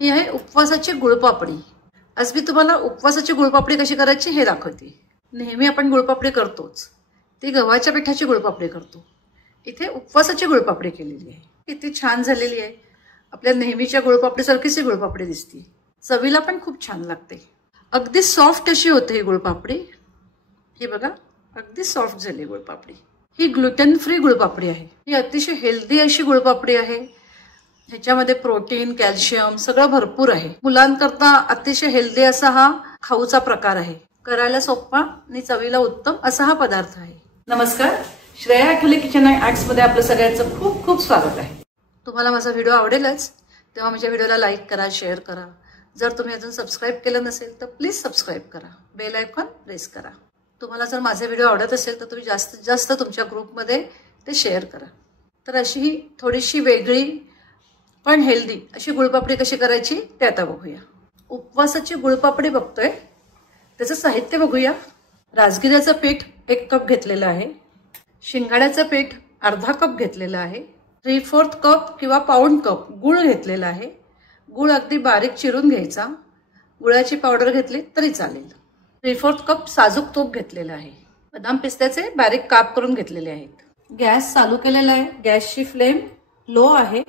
ही आहे उपवासाची गुळपापडी। आज मी तुम्हाला उपवासाची गुळपापडी कशी करायची हे दाखवते। नेहमी आपण गुळपापडी करतोच, ती गव्हाच्या पिठाची गुळपापडी करतो। इथे उपवासाची गुळपापडी केलेली आहे। किती छान झालेली आहे। आपल्या नेहमीच्या गुळपापडीसारखीच ही गुळपापडी दिसते। चवीला पण खूप छान लागते। अगदी सॉफ्ट अशी होते ही गुळपापडी। हे बघा, अगदी सॉफ्ट झाली गुळपापडी। ही ग्लुटेन फ्री गुळपापडी आहे। ही अतिशय हेल्दी अशी गुळपापडी आहे। ह्याच्यामध्ये प्रोटीन, कॅल्शियम सगळं भरपूर आहे। मुलांकरता अतिशय हेल्दी असा हा खाऊचा प्रकार आहे। करायला सोपा आणि चवीला उत्तम असा हा पदार्थ आहे। नमस्कार, Shreya Athawale kitchen and arts मध्ये आपलं सगळ्यांचं खूप खूप स्वागत आहे। तुम्हाला माझा व्हिडिओ आवडेलच तेव्हा माझ्या व्हिडिओला लाईक करा, शेअर करा। जर तुम्ही अजून सबस्क्राईब केलं नसेल तर प्लीज सबस्क्राईब करा, बेल आयकॉन प्रेस करा। तुम्हाला जर माझे व्हिडिओ आवडत असेल तर तुम्ही जास्तीत जास्त तुमच्या ग्रुपमध्ये ते शेअर करा। तर अशी ही थोडीशी वेगळी पण हेल्दी अशी गुळपापडी कशी करायची ते आता बघूया। उपवासाची गुळपापडी बघतोय, त्याचं साहित्य बघूया। राजगिऱ्याचं पीठ 1 कप घेतलेलं आहे। शिंगाड्याचं पीठ अर्धा कप घेतलेलं आहे। 3/4 कप किंवा पाऊण कप गुळ घेतलेला आहे। गुळ अगदी बारीक चिरून घ्यायचा। गुळाची पावडर घेतली तरी चालेल। 3/4 कप साजूक तूप घेतलेलं आहे। बदाम पिस्त्याचे बारीक काप करून घेतलेले आहेत। गॅस चालू केलेला आहे। गॅसची फ्लेम लो आहे।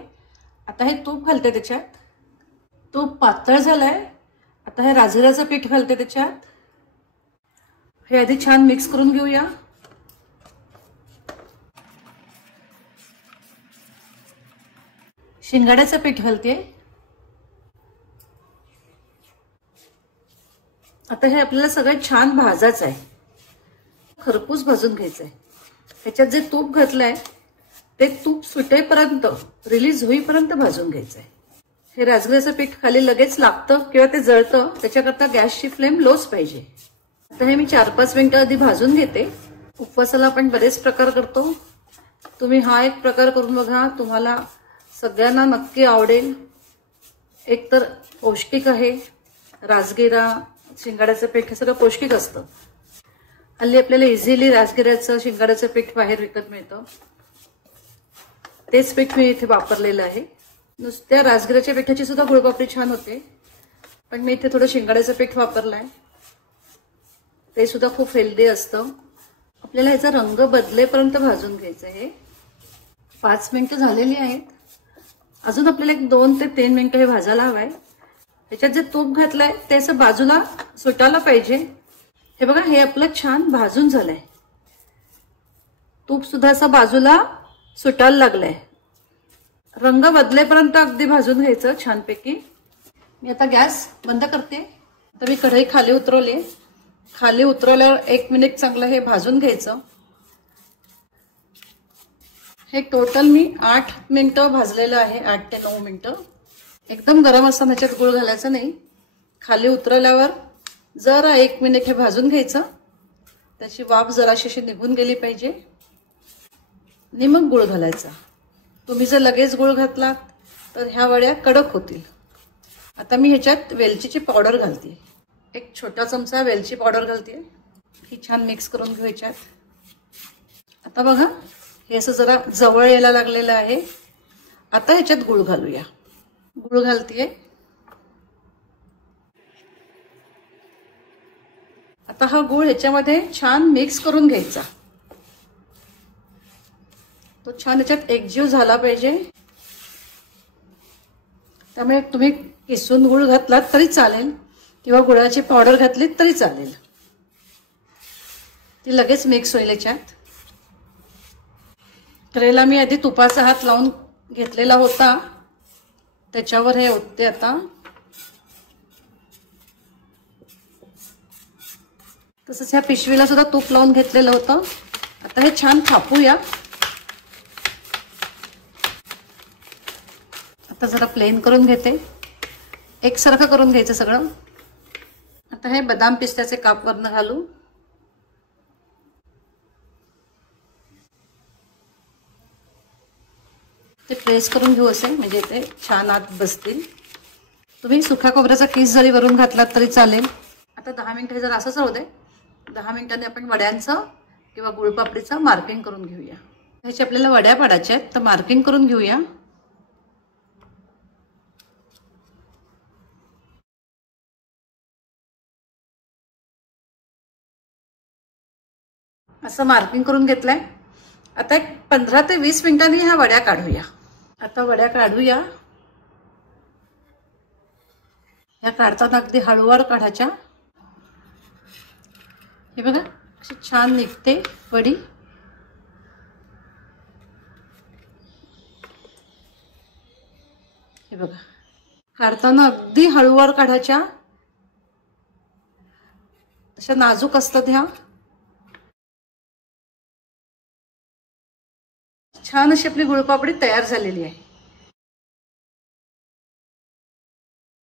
आता हे तूप घालते त्याच्यात। तूप पातळ झालंय। आता हे राजगिऱ्याचं पीठ घालते त्याच्यात। हे आधी छान मिक्स करून घेऊया। शिंगाड्याचं पीठ घालते। आता हे आपल्याला सगळं छान भाजायचं आहे। खरपूस भाजून घ्यायचं आहे। ह्याच्यात जे तूप घातलंय ते तूप सुटेपर्यंत, रिलीज होईपर्यंत भाजून घ्यायचंय। हे राजगिऱ्याचं पीठ खाली लगेच लागतं किंवा ते जळतं, त्याच्याकरता गॅसची फ्लेम लोच पाहिजे। आता हे मी 4-5 मिनिटं आधी भाजून घेते। उपवासाला आपण बरेच प्रकार करतो, तुम्ही हा एक प्रकार करून बघा, तुम्हाला सगळ्यांना नक्की आवडेल। एक तर पौष्टिक आहे, राजगिरा, शिंगाड्याचं पीठ हे सगळं पौष्टिक असतं। हल्ली आपल्याला इझिली राजगिऱ्याचं, शिंगाड्याचं पीठ बाहेर विकत मिळतं, तेच पीठ मी इथे वापरलेलं आहे। नुसत्या राजगिऱ्याच्या पिठाची सुद्धा गुळपापडी छान होते, पण मी इथे थोडं शिंगाड्याचं पीठ वापरलंय, ते सुद्धा खूप हेल्दी असतं। आपल्याला ह्याचा रंग बदलेपर्यंत भाजून घ्यायचं आहे। 5 मिनिटं झालेली आहेत। अजून आपल्याला 2 ते 3 मिनिटं हे भाजायला हवंय। ह्याच्यात जे तूप घातलंय ते असं बाजूला सुटायला पाहिजे। हे बघा, हे आपलं छान भाजून झालंय। तूप सुद्धा असं बाजूला सुटायला लागलंय। रंग बदलेपर्यंत अगदी भाजून घ्यायचं छानपैकी। मी आता गॅस बंद करते। आता मी कढई खाली उतरवली। खाली उतरवल्यावर 1 मिनिट चांगलं हे भाजून घ्यायचं। हे टोटल मी 8 मिनिटं भाजलेलं आहे, 8 ते 9 मिनिटं। एकदम गरम असताना ह्याच्यात गुळ घालायचा नाही। खाली उतरवल्यावर जरा 1 मिनिट हे भाजून घ्यायचं, त्याची वाफ जराशी अशी निघून गेली पाहिजे, आणि मग गुळ घालायचा। तुम्ही जर लगेच गुळ घातलात तर ह्या वड्या कडक होतील। आता मी ह्याच्यात वेलचीची पावडर घालते। 1 छोटा चमचा वेलची पावडर घालते। ही छान मिक्स करून घेऊ ह्याच्यात। आता बघा, हे असं जरा जवळ यायला लागलेलं आहे। आता ह्याच्यात गुळ घालूया। गुळ घालते। आता हा गुळ ह्याच्यामध्ये छान मिक्स करून घ्यायचा। तो छान ह्याच्यात एकजीव झाला पाहिजे। त्यामुळे तुम्ही किसून गुळ घातलात तरी चालेल किंवा गुळाची पावडर घातली तरी चालेल, ती लगेच मिक्स होईल ह्याच्यात। कढईला मी आधी तुपाचा हात लावून घेतलेला होता, त्याच्यावर हे ओतते आता। तसंच ह्या पिशवीला सुद्धा तूप लावून घेतलेलं होतं। आता हे छान थापूया। आता जरा प्लेन करून घेते, एकसारखं करून घ्यायचं सगळं। आता हे बदाम पिस्त्याचे काप वरनं घालू। ते प्रेस करून घेऊ असे, म्हणजे ते छान आत बसतील। तुम्ही सुक्या खोबऱ्याचा किस जरी वरून घातलात तरी चालेल। आता 10 मिनिटं जर असंच राहू दे। 10 मिनिटांनी आपण वड्यांचं किंवा गुळपापडीचं मार्किंग करून घेऊया। ह्याची आपल्याला वड्या पाडायच्या आहेत, तर मार्किंग करून घेऊया। असं मार्किंग करून घेतलंय. आता एक 15 ते 20 मिनिटांनी ह्या वड्या काढूया. आता वड्या काढूया. ह्या काढताना अगदी हळूवार काढायच्या. हे बघा अशी छान निघते वडी. हे बघा काढताना अगदी हळूवार काढायच्या. अशा नाजूक असतात ह्या. छान अशी आपली गुळपापडी तयार झालेली आहे.